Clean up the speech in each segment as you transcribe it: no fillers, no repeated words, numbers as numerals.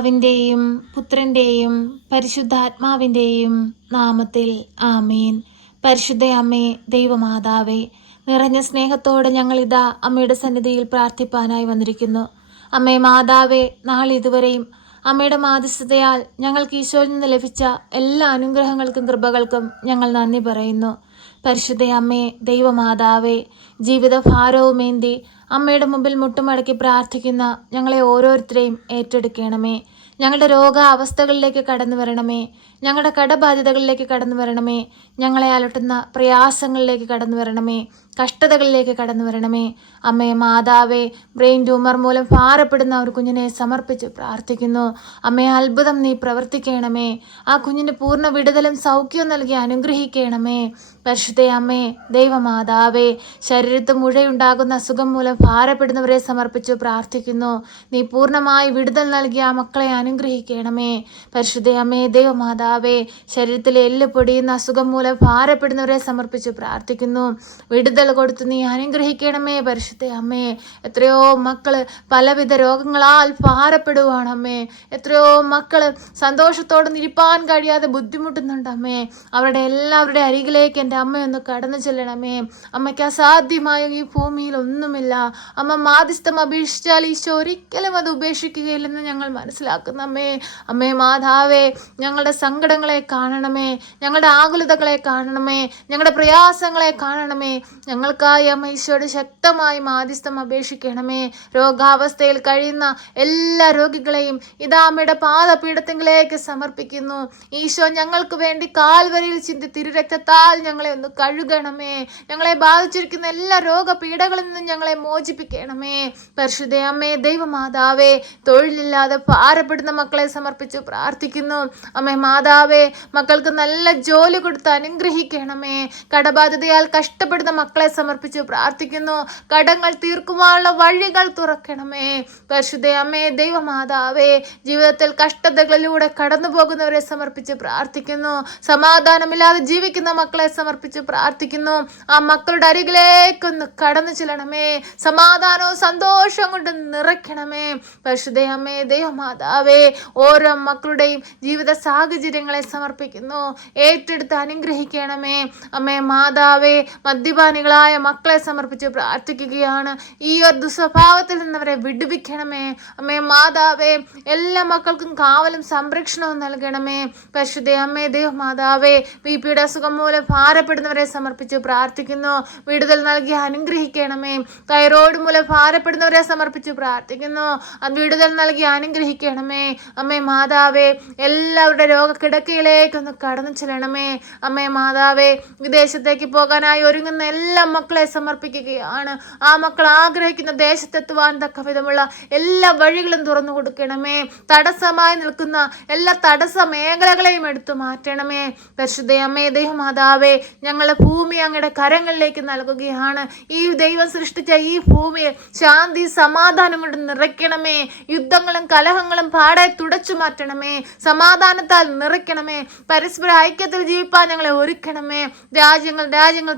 പിതാവിൻ്റെയും പുത്രൻ്റെയും പരിശുദ്ധാത്മാവിൻ്റെയും നാമത്തിൽ ആമേൻ. പരിശുദ്ധ അമ്മേ, ദൈവമാതാവേ, നിറഞ്ഞ സ്നേഹത്തോടെ ഞങ്ങളിതാ അമ്മയുടെ സന്നിധിയിൽ പ്രാർത്ഥിപ്പാനായി വന്നിരിക്കുന്നു. അമ്മേ മാതാവേ, നാളിതുവരെയും അമ്മയുടെ മാധ്യസ്ഥതയാൽ ഞങ്ങൾക്ക് ഈശോയിൽ നിന്ന് ലഭിച്ച എല്ലാ അനുഗ്രഹങ്ങൾക്കും കൃപകൾക്കും ഞങ്ങൾ നന്ദി പറയുന്നു. പരിശുദ്ധ അമ്മേ, ദൈവമാതാവേ, ജീവിത ഭാരവുമേന്തി അമ്മയുടെ മുമ്പിൽ മുട്ടുമടക്കി പ്രാർത്ഥിക്കുന്ന ഞങ്ങളെ ഓരോരുത്തരെയും ഏറ്റെടുക്കണമേ. ഞങ്ങളുടെ രോഗാവസ്ഥകളിലേക്ക് കടന്നു വരണമേ. ഞങ്ങളുടെ കടബാധ്യതകളിലേക്ക് കടന്നു വരണമേ. ഞങ്ങളെ അലട്ടുന്ന പ്രയാസങ്ങളിലേക്ക് കടന്നു വരണമേ. കഷ്ടതകളിലേക്ക് കടന്നു വരണമേ. അമ്മേ മാതാവേ, ബ്രെയിൻ ട്യൂമർ മൂലം ഭാരപ്പെടുന്ന ഒരു കുഞ്ഞിനെ സമർപ്പിച്ച് പ്രാർത്ഥിക്കുന്നു. അമ്മേ, അത്ഭുതം നീ പ്രവർത്തിക്കണമേ. ആ കുഞ്ഞിന് പൂർണ്ണ വിടുതലും സൗഖ്യവും നൽകി അനുഗ്രഹിക്കണമേ. പരിശുദ്ധ അമ്മേ, ദൈവമാതാവേ, ശരീരത്ത് മുഴയുണ്ടാകുന്ന അസുഖം മൂലം ഭാരപ്പെടുന്നവരെ സമർപ്പിച്ച് പ്രാർത്ഥിക്കുന്നു. നീ പൂർണ്ണമായി വിടുതൽ നൽകി ആ മക്കളെ അനുഗ്രഹിക്കണമേ. പരിശുദ്ധ അമ്മേ, ദൈവമാതാവേ, ശരീരത്തിലെ എല്ല് പൊടിയുന്ന അസുഖം മൂലം ഭാരപ്പെടുന്നവരെ സമർപ്പിച്ച് പ്രാർത്ഥിക്കുന്നു. വിടുതൽ കൊടുത്ത് നീ അനുഗ്രഹിക്കണമേ. പരിശുദ്ധ അമ്മേ, എത്രയോ മക്കള് പലവിധ രോഗങ്ങളാൽ ഭാരപ്പെടുവാണ് അമ്മേ. എത്രയോ മക്കള് സന്തോഷത്തോടെ ഇരിപ്പാൻ കഴിയാതെ ബുദ്ധിമുട്ടുന്നുണ്ട് അമ്മേ. അവരുടെ എല്ലാവരുടെ അരികിലേക്ക് എൻ്റെ അമ്മയൊന്ന് കടന്നു ചെല്ലണമേ. അമ്മയ്ക്ക് അസാധ്യമായ ഈ ഭൂമിയിൽ ഒന്നുമില്ല. അമ്മ മാധ്യസ്ഥം അപേക്ഷിച്ചാൽ ഈശോ ഒരിക്കലും അത് ഉപേക്ഷിക്കുകയില്ലെന്ന് ഞങ്ങൾ മനസ്സിലാക്കുന്ന അമ്മേ. അമ്മേ മാതാവേ, ഞങ്ങളുടെ സങ്കടങ്ങളെ കാണണമേ. ഞങ്ങളുടെ ആകുലതകളെ കാണണമേ. ഞങ്ങളുടെ പ്രയാസങ്ങളെ കാണണമേ. ഞങ്ങൾക്കായി അമ്മ ഈശോയുടെ ശക്തമായി മാധ്യസ്ഥം അപേക്ഷിക്കണമേ. രോഗാവസ്ഥയിൽ കഴിയുന്ന എല്ലാ രോഗികളെയും ഇതാ അമ്മയുടെ പാദപീഠത്തിലേക്ക് സമർപ്പിക്കുന്നു. ഈശോ ഞങ്ങൾക്ക് വേണ്ടി കാൽവരിയിൽ ചിന്തി തിരുരക്തത്താൽ ഞങ്ങളെ ഒന്ന് കഴുകണമേ. ഞങ്ങളെ ബാധിച്ചിരിക്കുന്ന എല്ലാ രോഗപീഠകളിൽ നിന്നും ഞങ്ങളെ മോചിപ്പിക്കണമേ. പരിശുദ്ധ അമ്മേ, ദൈവമാതാവേ, തൊഴിലില്ലാതെ ഭാരപ്പെടുന്ന മക്കളെ സമർപ്പിച്ച് പ്രാർത്ഥിക്കുന്നു. അമ്മേ മാതാവേ, മക്കൾക്ക് നല്ല ജോലി കൊടുത്ത് അനുഗ്രഹിക്കണമേ. കടബാധ്യതയാൽ കഷ്ടപ്പെടുന്ന മക്കളെ സമർപ്പിച്ച് പ്രാർത്ഥിക്കുന്നു. കടങ്ങൾ തീർക്കുവാനുള്ള വഴികൾ തുറക്കണമേ. പരിശുദ്ധ അമ്മേ, ദൈവമാതാവേ, ജീവിതത്തിൽ കഷ്ടതകളിലൂടെ കടന്നു പോകുന്നവരെ സമർപ്പിച്ച് പ്രാർത്ഥിക്കുന്നു. സമാധാനമില്ലാതെ ജീവിക്കുന്ന മക്കളെ സമർപ്പിച്ച് പ്രാർത്ഥിക്കുന്നു. ആ മക്കളുടെ അരികിലേക്കൊന്ന് കടന്നു ചെല്ലണമേ. സമാധാനവും സന്തോഷവും കൊണ്ട് നിറയ്ക്കണമേ. പരിശുദ്ധ അമ്മേ, ദൈവമാതാവേ, ഓരോ മക്കളുടെയും ജീവിത സാഹചര്യങ്ങളെ സമർപ്പിക്കുന്നു. ഏറ്റെടുത്ത് അനുഗ്രഹിക്കണമേ. അമ്മേ മാതാവേ, മദ്യപാനികളായ മക്കളെ സമർപ്പിച്ച് പ്രാർത്ഥിക്കുകയാണ്. ഈ ഒരു ദുസ്വഭാവത്തിൽ നിന്നവരെ വിടുവിക്കണമേ. അമ്മേ മാതാവേ, എല്ലാ മക്കൾക്കും കാവലും സംരക്ഷണവും നൽകണമേ. പരിശുദ്ധ അമ്മേ, ദൈവമാതാവേ, ബിപിയുടെ അസുഖം മൂലം ഭാരപ്പെടുന്നവരെ സമർപ്പിച്ച് പ്രാർത്ഥിക്കുന്നു. വിടുതൽ നൽകി അനുഗ്രഹിക്കണമേ. തൈറോയ്ഡ് മൂലം ഭാരപ്പെടുന്നവരെ സമർപ്പിച്ച് പ്രാർത്ഥിക്കുന്നു. അത് വിടുതൽ നൽകി അനുഗ്രഹിക്കണമേ. അമ്മേ മാതാവേ, എല്ലാവരുടെ രോഗക്കിടക്കയിലേക്കൊന്ന് കടന്നു ചെല്ലണമേ. അമ്മേ മാതാവേ, വിദേശത്തേക്ക് പോകാനായി ഒരുങ്ങുന്ന എല്ലാ മക്കളെ സമർപ്പിക്കുകയാണ്. ആ മക്കൾ ആഗ്രഹിക്കുന്ന ദേശത്തെത്തുവാൻ തക്ക വിധമുള്ള എല്ലാ വഴികളും തുറന്നു കൊടുക്കണമേ. തടസ്സമായി നിൽക്കുന്ന എല്ലാ തടസ്സ മേഖലകളെയും എടുത്തു മാറ്റണമേ. പരിശുദ്ധ അമ്മേ, ദൈവമാതാവേ, ഞങ്ങളുടെ ഭൂമി അങ്ങയുടെ കരങ്ങളിലേക്ക് നൽകുകയാണ്. ഈ ദൈവം സൃഷ്ടിച്ച ഈ ഭൂമിയെ ശാന്തി സമാധാനം കൊണ്ട് നിറയ്ക്കണമേ. യുദ്ധങ്ങളും കലഹങ്ങളും പാടെ തുടച്ചു മാറ്റണമേ. സമാധാനത്താൽ നിറയ്ക്കണമേ. പരസ്പര ഐക്യത്തിൽ ജീവിപ്പാൻ ഞങ്ങളെ ഒരുക്കണമേ. രാജ്യങ്ങൾ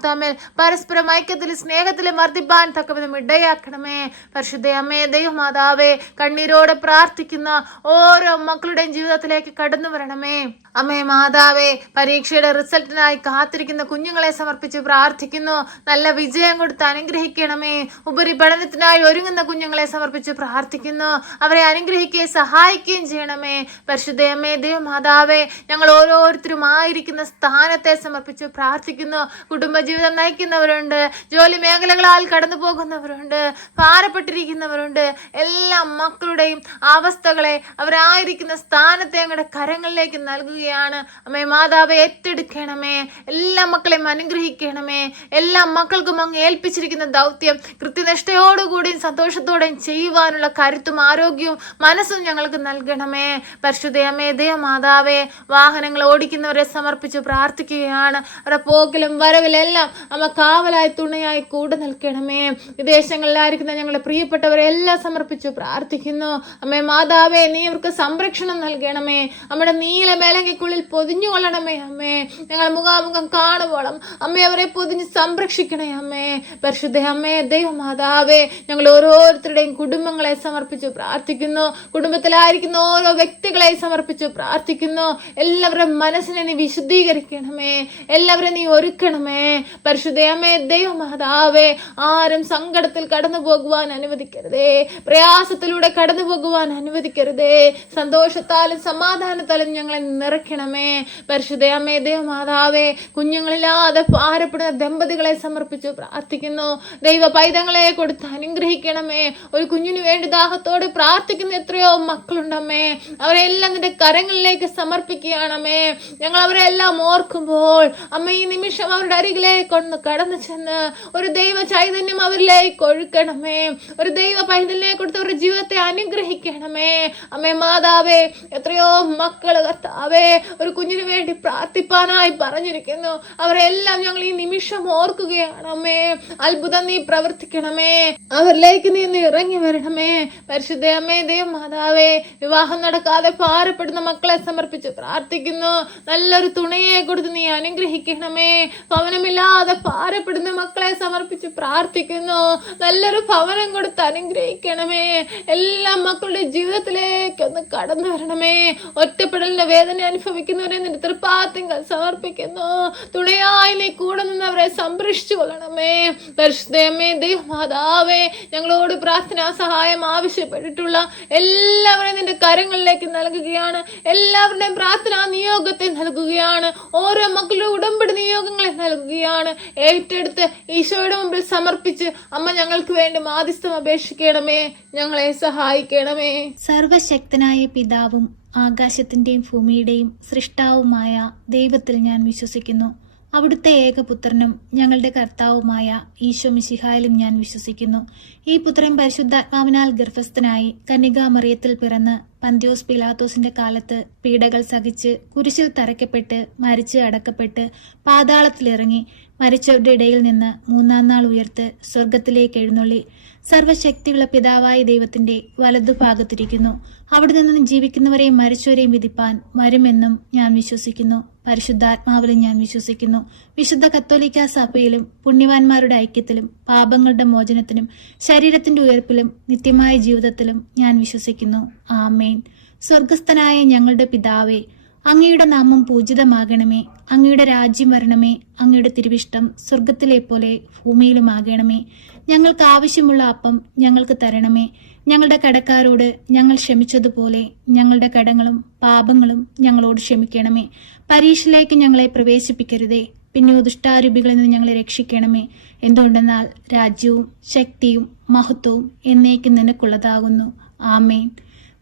തമ്മിൽ പരസ്പരം ഐക്യത്തിൽ സ്നേഹത്തിലും വർദ്ധിപ്പാൻ തക്കവിധം ഇടയാക്കണമേ. പരിശുദ്ധ അമ്മേ, ദൈവമാതാവേ, കണ്ണീരോടെ പ്രാർത്ഥിക്കുന്ന ഓരോ മക്കളുടെയും ജീവിതത്തിലേക്ക് കടന്നു വരണമേ. അമ്മേ മാതാവേ, പരീക്ഷയുടെ റിസൾട്ടിനായി കാത്തിരിക്കുന്ന കുഞ്ഞുങ്ങളെ സമർപ്പിച്ച് പ്രാർത്ഥിക്കുന്നു. നല്ല വിജയം കൊടുത്ത് അനുഗ്രഹിക്കണമേ. ഉപരിപഠനത്തിനായി ഒരുങ്ങുന്ന കുഞ്ഞുങ്ങളെ സമർപ്പിച്ച് പ്രാർത്ഥിക്കുന്നു. അവരെ അനുഗ്രഹിക്കുകയും സഹായിക്കുകയും ചെയ്യണമേ. പരിശുദ്ധ അമ്മേ, ദൈവമാതാവേ, ഞങ്ങൾ ഓരോരുത്തരും ആയിരിക്കുന്ന സ്ഥാനത്തെ സമർപ്പിച്ച് പ്രാർത്ഥിക്കുന്നു. കുടുംബജീവിതം നയിക്കുന്നവരുണ്ട്, ജോലി മേഖലകളാൽ കടന്നു പോകുന്നവരുണ്ട്, ഭാരപ്പെട്ടിരിക്കുന്നവരുണ്ട്. എല്ലാ മക്കളുടെയും അവസ്ഥകളെ അവരായിരിക്കുന്ന സ്ഥാനത്തെ ഞങ്ങളുടെ കരങ്ങളിലേക്ക് നൽകുകയാണ്. അമ്മേ മാതാവേ, ഏറ്റെടുക്കണമേ. എല്ലാ മക്കളെയും അനുഗ്രഹിക്കണമേ. എല്ലാ മക്കൾക്കും അങ്ങ് ഏൽപ്പിച്ചിരിക്കുന്ന ദൗത്യം കൃത്യനിഷ്ഠയോടുകൂടിയും സന്തോഷത്തോടെയും ചെയ്യുവാനുള്ള കരുത്തും ആരോഗ്യവും മനസ്സും ഞങ്ങൾക്ക് നൽകണമേ. പരിശുദ്ധ അമ്മേ, ദൈവമാതാവേ, വാഹനങ്ങൾ ഓടിക്കുന്നവരെ സമർപ്പിച്ച് പ്രാർത്ഥിക്കുകയാണ്. അവരുടെ പോക്കിലും വരവിലെല്ലാം അമ്മ കാവലായി തുണയായി കൂടെ നിൽക്കണമേ. വിദേശങ്ങളിലായിരിക്കുന്ന ഞങ്ങളുടെ പ്രിയപ്പെട്ടവരെ എല്ലാം സമർപ്പിച്ചു പ്രാർത്ഥിക്കുന്നു. അമ്മേ മാതാവേ, നീ അവർക്ക് സംരക്ഷണം നൽകണമേ. നമ്മുടെ നീല മേലങ്കയ്ക്കുള്ളിൽ പൊതിഞ്ഞു കൊള്ളണമേ അമ്മേ. ഞങ്ങൾ മുഖാമുഖം കാണുവോളം അമ്മേ അവരെ പൊതിഞ്ഞ് സംരക്ഷിക്കണേ അമ്മേ. പരിശുദ്ധ അമ്മേ ദൈവമാതാവേ, ഞങ്ങൾ ഓരോരുത്തരുടെയും കുടുംബങ്ങളെ സമർപ്പിച്ചു പ്രാർത്ഥിക്കുന്നു. കുടുംബത്തിലായിരിക്കുന്ന ഓരോ വ്യക്തികളെ സമർപ്പിച്ചു പ്രാർത്ഥിക്കുന്നു. എല്ലാവരുടെ മനസ്സിനെ നീ വിശുദ്ധീകരിക്കണമേ. എല്ലാവരും നീ ഒരുക്കണമേ. പരിശുദ്ധ അമ്മേ ദൈവമാതാവേ, ആരും സങ്കടത്തിൽ കടന്നു പോകുവാൻ അനുവദിക്കരുതേ. പ്രയാസത്തിലൂടെ കടന്നു പോകുവാൻ അനുവദിക്കരുതേ. സന്തോഷത്താലും സമാധാനത്താലും ഞങ്ങളെ നിറയ്ക്കണമേ. പരിശുദ്ധ അമ്മേ ദൈവമാതാവേ, കുഞ്ഞുങ്ങളില്ലാതെ ഭാരപ്പെടുന്ന ദമ്പതികളെ സമർപ്പിച്ചു പ്രാർത്ഥിക്കുന്നു. ദൈവ പൈതങ്ങളെ കൊടുത്ത് അനുഗ്രഹിക്കണമേ. ഒരു കുഞ്ഞിനു വേണ്ടി ദാഹത്തോട് പ്രാർത്ഥിക്കുന്ന എത്രയോ മക്കളുണ്ടമ്മേ. അവരെല്ലാം നിന്റെ കരങ്ങളിലേക്ക് സമർപ്പിക്കുകയാണമ്മേ. ഞങ്ങൾ അവരെല്ലാം ഓർക്കുമ്പോൾ അമ്മ ഈ നിമിഷം അവരുടെ അരികിലേക്ക് ഒന്ന് കടന്നു ചെന്ന് ഒരു ദൈവ ചൈതന്യം അവരിലേക്ക് ഒഴുക്കണമേ. ഒരു ദൈവ പൈതലിനെ കൊടുത്ത് അവരുടെ ജീവിതത്തെ അനുഗ്രഹിക്കണമേ. അമ്മേ മാതാവേ, എത്രയോ മക്കൾ കർത്താവേ ഒരു കുഞ്ഞിനു വേണ്ടി പ്രാർത്ഥിപ്പാനായി പറഞ്ഞിരിക്കുന്നു. അവരെല്ലാം ഞങ്ങൾ ഈ നിമിഷം ഓർക്കുകയാണ് അമ്മേ. അത്ഭുതം നീ പ്രവർത്തിക്കണമേ. അവരിലേക്ക് നീ ഇറങ്ങി വരണമേ. പരിശുദ്ധ അമ്മേ ദൈവമാതാവേ, വിവാഹം നടക്കാതെ ഭാരപ്പെടുന്ന മക്കളെ സമർപ്പിച്ച് പ്രാർത്ഥിക്കുന്നു. നല്ലൊരു തുണയെ കൊടുത്ത് നീ അനുഗ്രഹിക്കണമേ. ഭവനമില്ലാതെ ഭാരപ്പെടുന്ന മക്കളെ സമർപ്പിച്ച് പ്രാർത്ഥിക്കുന്നു. നല്ലൊരു ഭവനം കൊടുത്ത് അനുഗ്രഹിക്കണമേ. എല്ലാ മക്കളുടെ ജീവിതത്തിലേക്ക് ഒന്ന് കടന്നു വരണമേ. ഒറ്റപ്പെടലിന്റെ വേദന അനുഭവിക്കുന്നവരെ നിന്റെ തൃപ്പാദങ്ങൾ സമർപ്പിക്കുന്നു. തുണയായി നീ കൂടെ നിന്ന് അവരെ സംരക്ഷിച്ചു കൊള്ളണമേ. പരിശുദ്ധമേ ദൈവമാതാവേ, ഞങ്ങളോട് പ്രാർത്ഥനാ സഹായം ആവശ്യപ്പെട്ടിട്ടുള്ള എല്ലാവരെയും നിന്റെ കരങ്ങളിലേക്ക് നൽകുകയാണ്. എല്ലാവരുടെയും പ്രാർത്ഥനാ നിയോഗത്തെ നൽകുകയാണ്. ഓരോ മക്കളുടെ ഉടമ്പടി നിയോഗങ്ങളെ നൽകുകയാണ്. ഏറ്റെടുത്ത് ഈശോയുടെ മുമ്പിൽ സമർപ്പിച്ച് അമ്മ ഞങ്ങൾക്ക് വേണ്ടി മാധ്യസ്ഥം അപേക്ഷിക്കണമേ. ഞങ്ങളെ സഹായിക്കണമേ. സർവശക്തനായ പിതാവും ആകാശത്തിന്റെയും ഭൂമിയുടെയും സൃഷ്ടാവുമായ ദൈവത്തിൽ ഞാൻ വിശ്വസിക്കുന്നു. അവിടുത്തെ ഏകപുത്രനും ഞങ്ങളുടെ കർത്താവുമായ ഈശോ മിശിഹായിലും ഞാൻ വിശ്വസിക്കുന്നു. ഈ പുത്രൻ പരിശുദ്ധാത്മാവിനാൽ ഗർഭസ്ഥനായി കന്യകാമറിയത്തിൽ പിറന്ന് പന്തിയോസ് പിലാത്തോസിന്റെ കാലത്ത് പീഡകൾ സഹിച്ച് കുരിശിൽ തറയ്ക്കപ്പെട്ട് മരിച്ച് അടക്കപ്പെട്ട് പാതാളത്തിലിറങ്ങി മരിച്ചവരുടെ ഇടയിൽ നിന്ന് മൂന്നാം നാൾ ഉയർത്ത് സ്വർഗത്തിലേക്ക് എഴുന്നള്ളി സർവശക്തിയുള്ള പിതാവായ ദൈവത്തിന്റെ വലതുഭാഗത്തിരിക്കുന്നു. അവിടെ നിന്ന് ജീവിക്കുന്നവരെയും മരിച്ചവരെയും വിധിപ്പാൻ വരുമെന്നും ഞാൻ വിശ്വസിക്കുന്നു. പരിശുദ്ധാത്മാവിലും ഞാൻ വിശ്വസിക്കുന്നു. വിശുദ്ധ കത്തോലിക്ക സഭയിലും പുണ്യവാന്മാരുടെ ഐക്യത്തിലും പാപങ്ങളുടെ മോചനത്തിനും ശരീരത്തിന്റെ ഉയർപ്പിലും നിത്യമായ ജീവിതത്തിലും ഞാൻ വിശ്വസിക്കുന്നു. ആമേൻ. സ്വർഗസ്ഥനായ ഞങ്ങളുടെ പിതാവേ, അങ്ങയുടെ നാമം പൂജിതമാകണമേ. അങ്ങയുടെ രാജ്യം വരണമേ. അങ്ങയുടെ തിരുവിഷ്ടം സ്വർഗത്തിലെ പോലെ ഭൂമിയിലുമാകണമേ. ഞങ്ങൾക്ക് ആവശ്യമുള്ള അപ്പം ഞങ്ങൾക്ക് തരണമേ. ഞങ്ങളുടെ കടക്കാരോട് ഞങ്ങൾ ക്ഷമിച്ചതുപോലെ ഞങ്ങളുടെ കടങ്ങളും പാപങ്ങളും ഞങ്ങളോട് ക്ഷമിക്കണമേ. പരീക്ഷയിലേക്ക് ഞങ്ങളെ പ്രവേശിപ്പിക്കരുതേ, പിന്നെ ദുഷ്ടാരൂപികളിൽ നിന്ന് ഞങ്ങളെ രക്ഷിക്കണമേ. എന്തുകൊണ്ടെന്നാൽ രാജ്യവും ശക്തിയും മഹത്വവും എന്നേക്കും നിനക്കുള്ളതാകുന്നു. ആമേൻ.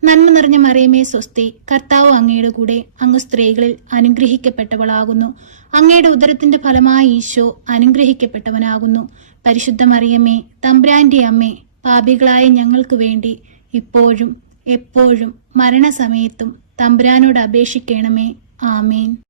നന്മ നിറഞ്ഞ മറിയമേ സ്വസ്തി, കർത്താവ് അങ്ങയുടെ കൂടെ, അങ്ങ് സ്ത്രീകളിൽ അനുഗ്രഹിക്കപ്പെട്ടവളാകുന്നു. അങ്ങയുടെ ഉദരത്തിന്റെ ഫലമായ ഈശോ അനുഗ്രഹിക്കപ്പെട്ടവനാകുന്നു. പരിശുദ്ധ മറിയമേ, തമ്പുരാന്റെ അമ്മേ, പാപികളായ ഞങ്ങൾക്ക് വേണ്ടി ഇപ്പോഴും എപ്പോഴും മരണസമയത്തും തമ്പുരാനോട് അപേക്ഷിക്കണമേ. ആമേൻ.